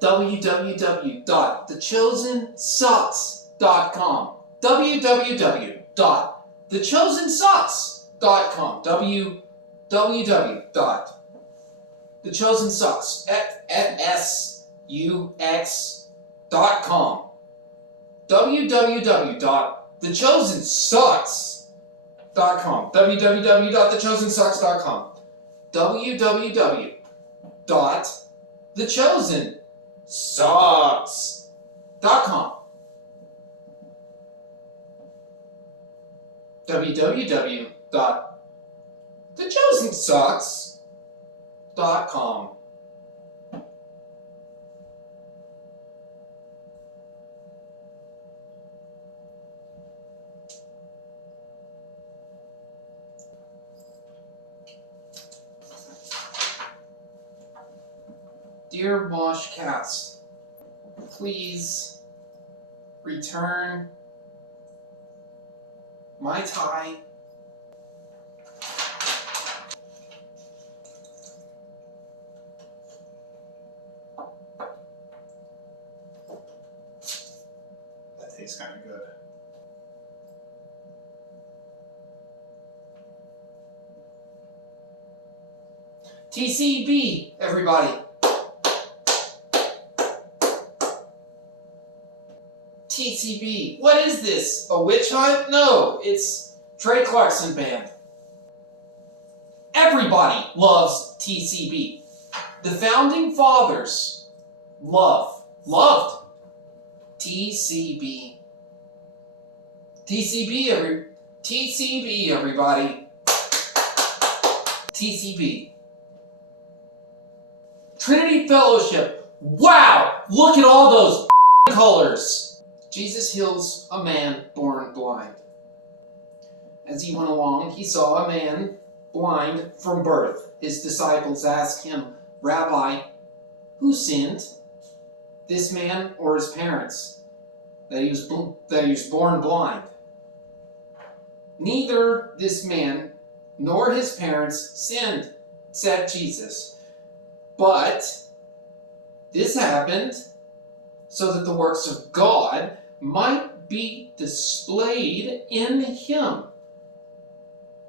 www.thechosensocks.com. www.thechosensocks.com. www.thechosensocks.com. www.thechosensocks.com. www.thechosensocks.com. www.thechosensocks.com. www.thechosensocks.com. Dear Wash Cast, please return my tie. That tastes kind of good. TCB, everybody. TCB. What is this? A witch hunt? No, it's Trey Clarkson Band. Everybody loves TCB. The founding fathers loved TCB. TCB, everybody. TCB. Trinity Fellowship. Wow! Look at all those colors. Jesus heals a man born blind. As he went along, he saw a man blind from birth. His disciples asked him, Rabbi, who sinned, this man or his parents, that he was born blind? Neither this man nor his parents sinned, said Jesus. But this happened so that the works of God might be displayed in him.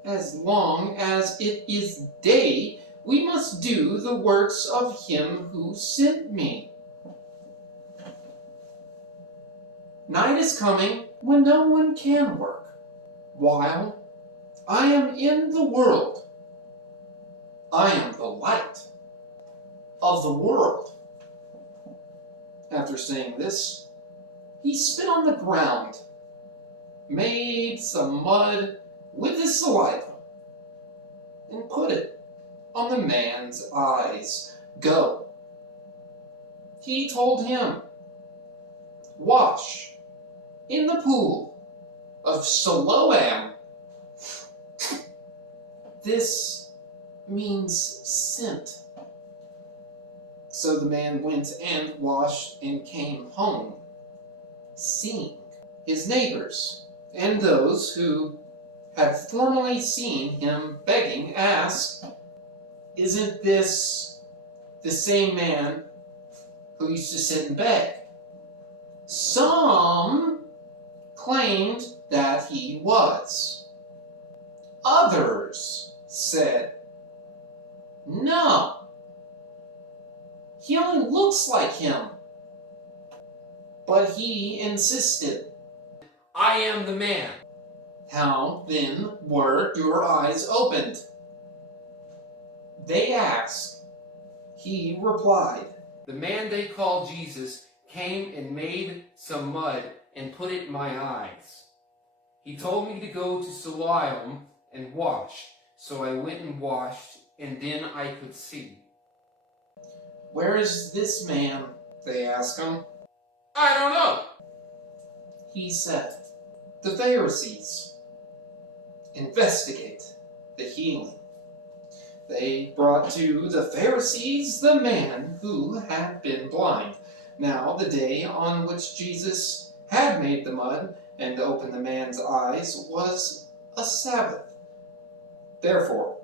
As long as it is day, we must do the works of him who sent me. Night is coming when no one can work. While I am in the world, I am the light of the world. After saying this, he spit on the ground, made some mud with his saliva, and put it on the man's eyes. Go. He told him, wash in the pool of Siloam. This means sent. So the man went and washed and came home, seeing. His neighbors and those who had formerly seen him begging asked, isn't this the same man who used to sit and beg? Some claimed that he was. Others said, no, he only looks like him. But he insisted, I am the man. How then were your eyes opened? They asked. He replied, the man they called Jesus came and made some mud and put it in my eyes. He told me to go to Siloam and wash. So I went and washed, and then I could see. Where is this man? They asked him. I don't know. He said, the Pharisees investigate the healing. They brought to the Pharisees the man who had been blind. Now the day on which Jesus had made the mud and opened the man's eyes was a Sabbath. Therefore,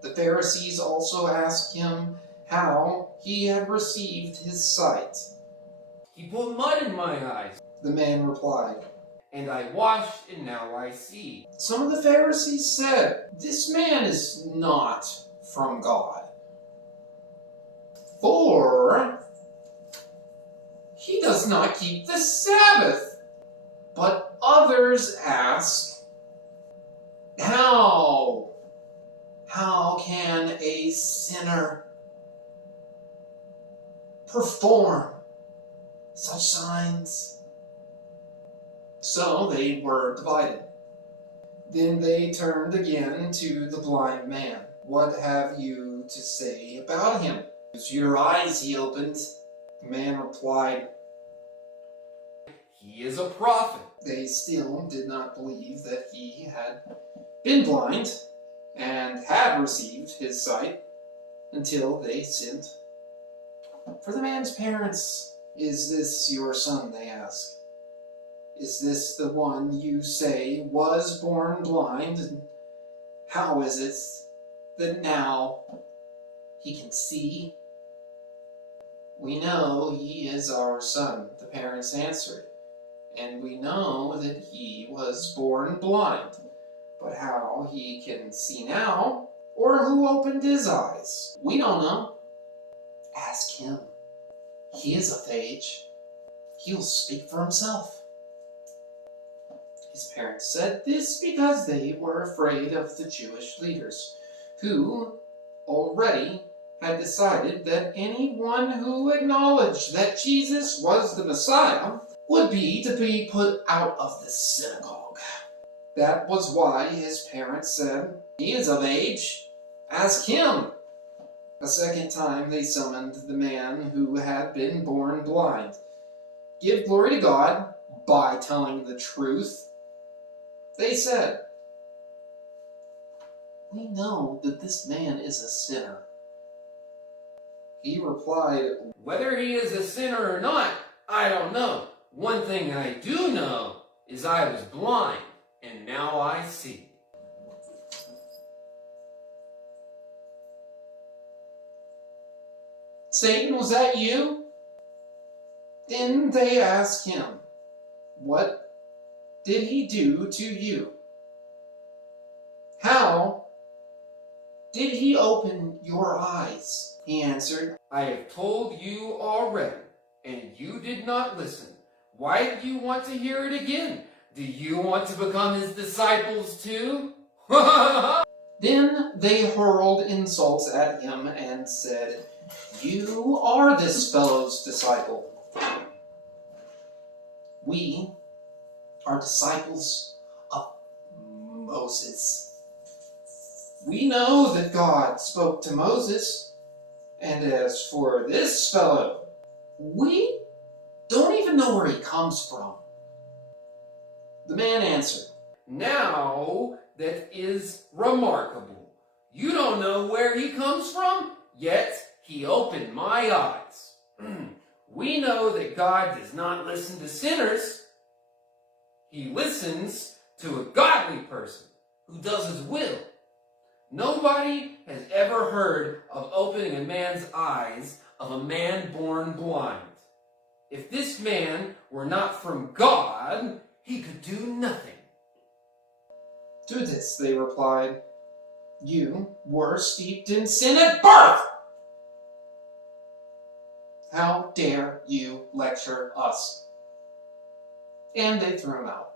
the Pharisees also asked him, how he had received his sight. He put mud in my eyes, The man replied. and I washed, and now I see. Some of the Pharisees said, "This man is not from God, for he does not keep the Sabbath." But others ask, How can a sinner perform such signs?" So they were divided. Then they turned again to the blind man. "What have you to say about him? It's your eyes he opened." The man replied. He is a prophet. They still did not believe that he had been blind and had received his sight until they sent for the man's parents. "Is this your son?" they asked. "Is this the one you say was born blind? And how is it that now he can see?" "We know he is our son," the parents answered. "And we know that he was born blind. But how he can see now, or who opened his eyes, we don't know. Ask him. He is of age. He'll speak for himself." His parents said this because they were afraid of the Jewish leaders, who already had decided that anyone who acknowledged that Jesus was the Messiah would be to be put out of the synagogue. That was why his parents said, "He is of age. Ask him." A second time they summoned the man who had been born blind. "Give glory to God by telling the truth," they said. "We know that this man is a sinner." He replied, Whether he is a sinner or not, I don't know. One thing I do know is I was blind, and now I see. "Satan, was that you?" Then they asked him, "What did he do to you? How did he open your eyes?" He answered, I have told you already, and you did not listen. Why do you want to hear it again? Do you want to become his disciples too? Then they hurled insults at him and said, "You are this fellow's disciple. We are disciples of Moses. We know that God spoke to Moses, and as for this fellow, we don't even know where he comes from." The man answered, Now that is remarkable. You don't know where he comes from, yet he opened my eyes. We know that God does not listen to sinners. He listens to a godly person who does his will. Nobody has ever heard of opening a man's eyes of a man born blind. If this man were not from God, he could do nothing. To this they replied, "You were steeped in sin at birth. How dare you lecture us?" And they threw him out.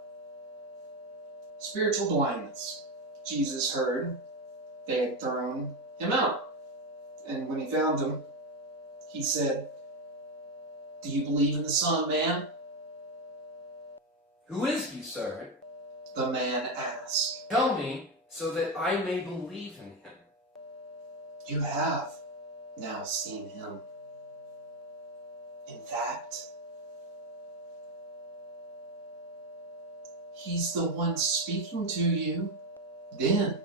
Spiritual blindness. Jesus heard they had thrown him out. And when he found him, he said, "Do you believe in the Son of Man?" Who is he, sir? The man asked. Tell me so that I may believe in him. "You have now seen him. In fact, he's the one speaking to you." Then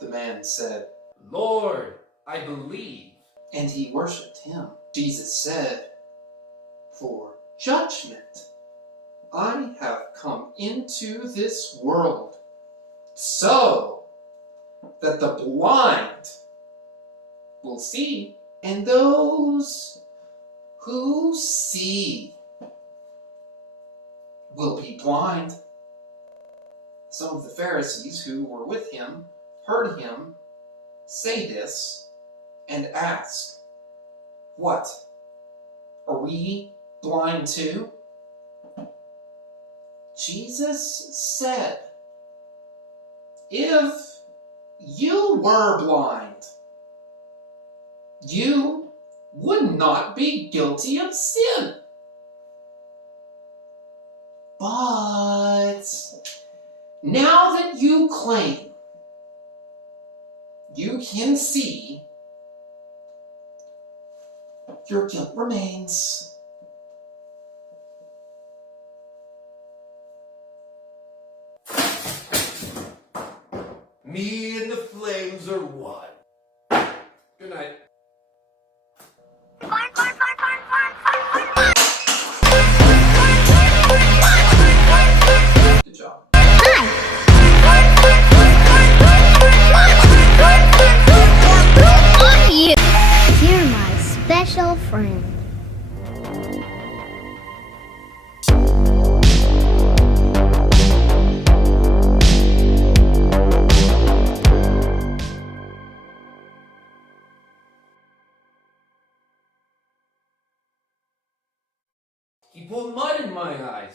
the man said, Lord, I believe. and he worshipped him. Jesus said, "For judgment I have come into this world, so that the blind will see, and those who see will be blind. Some of the Pharisees who were with him heard him say this and asked, "What? Are we blind too?" Jesus said, "If you were blind, you would not be guilty of sin. But now that you claim you can see, your guilt remains." Me and the flames are one. Good night. Good job. You're my special friend. He put mud in my eyes.